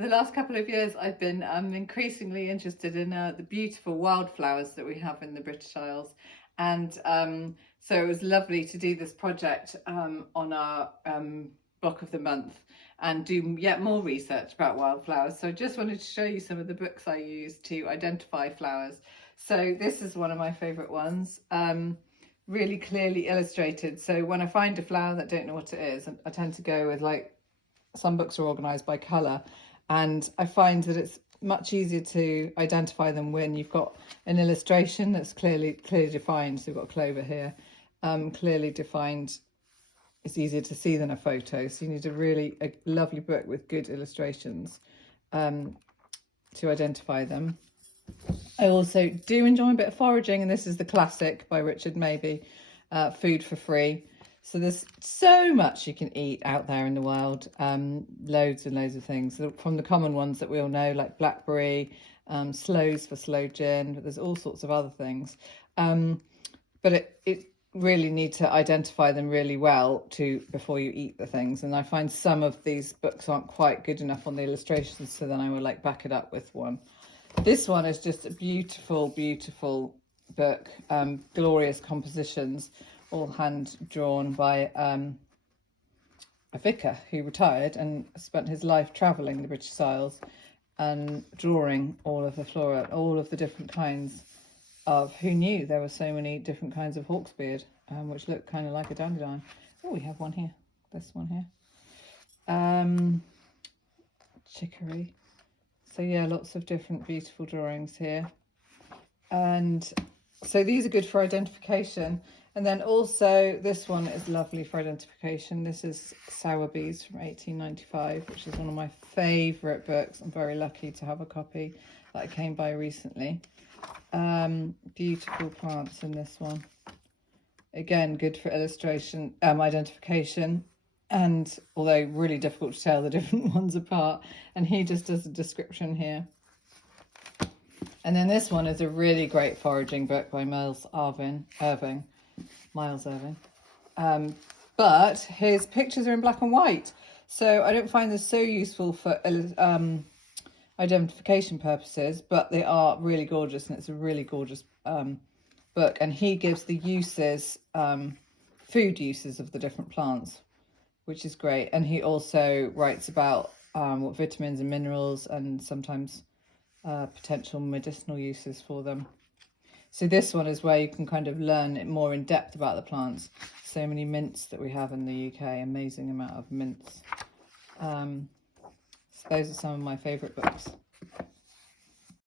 For the last couple of years, I've been increasingly interested in the beautiful wildflowers that we have in the British Isles. And so it was lovely to do this project on our book of the month and do yet more research about wildflowers. So I just wanted to show you some of the books I use to identify flowers. So this is one of my favourite ones, really clearly illustrated. So when I find a flower that I don't know what it is, I tend to go with, like, some books are organised by colour, and I find that it's much easier to identify them when you've got an illustration that's clearly defined. So we've got clover here, clearly defined. It's easier to see than a photo. So you need a lovely book with good illustrations to identify them. I also do enjoy a bit of foraging, and this is the classic by Richard Mabey, Food for Free. So there's so much you can eat out there in the wild, loads and loads of things. From the common ones that we all know, like blackberry, sloes for sloe gin, but there's all sorts of other things. But it really need to identify them really well before you eat the things. And I find some of these books aren't quite good enough on the illustrations, so then I will back it up with one. This one is just a beautiful, beautiful book, glorious compositions, all hand drawn by a vicar who retired and spent his life travelling the British Isles and drawing all of the flora, all of the different kinds of, who knew there were so many different kinds of hawksbeard, which look kind of like a dandelion. Oh, we have one here, this one here. Chicory. So yeah, lots of different beautiful drawings here. And so these are good for identification. And then also this one is lovely for identification. This is Sowerby's from 1895, which is one of my favourite books. I'm very lucky to have a copy that I came by recently. Beautiful plants in this one. Again, good for illustration, identification. And although really difficult to tell the different ones apart. And he just does a description here. And then this one is a really great foraging book by Miles Irving. But his pictures are in black and white, so I don't find this so useful for identification purposes, but they are really gorgeous, and it's a really gorgeous book. And he gives the uses, food uses of the different plants, which is great. And he also writes about what vitamins and minerals and sometimes potential medicinal uses for them. So this one is where you can kind of learn it more in depth about the plants. So many mints that we have in the UK, amazing amount of mints. So those are some of my favourite books.